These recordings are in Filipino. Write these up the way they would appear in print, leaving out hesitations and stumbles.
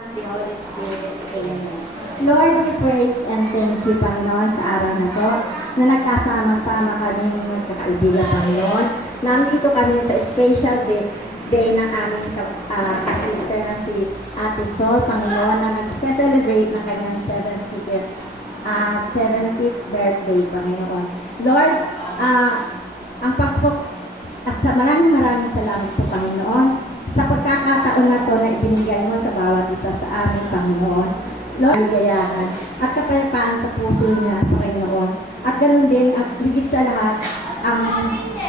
The Holy Spirit. Amen. Lord, we praise and thank you, Panginoon, sa araw na to, na nagkasama-sama kami ng magkakaibigan, Panginoon. Nandito kami sa special day ng aming kasister na si Ate Sol, Panginoon, na nag-celebrate ng kanyang 70th birthday, Panginoon. Lord, maraming salamat po, Panginoon, sa pagkakataon na to na ibinigay mo sa bawat isa sa aming Panginoon. Lord, gayahan at kapayapaan sa puso niya, Panginoon. At ganoon din, higit sa lahat, ang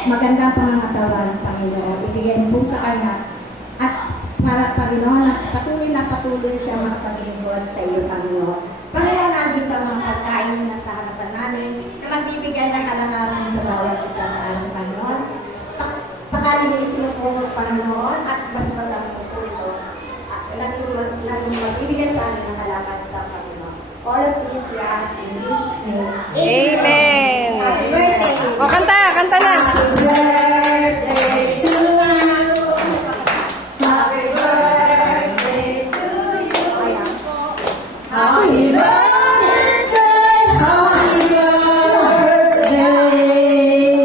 magandang pangangatawan, Panginoon. Ibigay mo sa kanya at para, Panginoon, na patuloy siya makapag-lingkod sa iyo, Panginoon. Panginoon, nandito ang mga pagkain na sa harapan namin na magbibigay ng kalakasan sa bawat isa sa aming Panginoon. Pakaligay sinupulog, Panginoon, at basbasang po ito. Laging magbibigay sa amin ng kalakad sa Panginoon. All of this we ask in Jesus' name. Amen. Happy birthday. O, kanta na. Happy birthday to you. Happy birthday to you. Happy birthday. Happy birthday.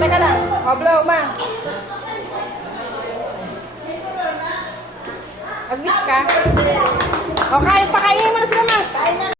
Teka lang. O, blow, ma. Mag-miss ka. O, pakainin mo na sila, ma.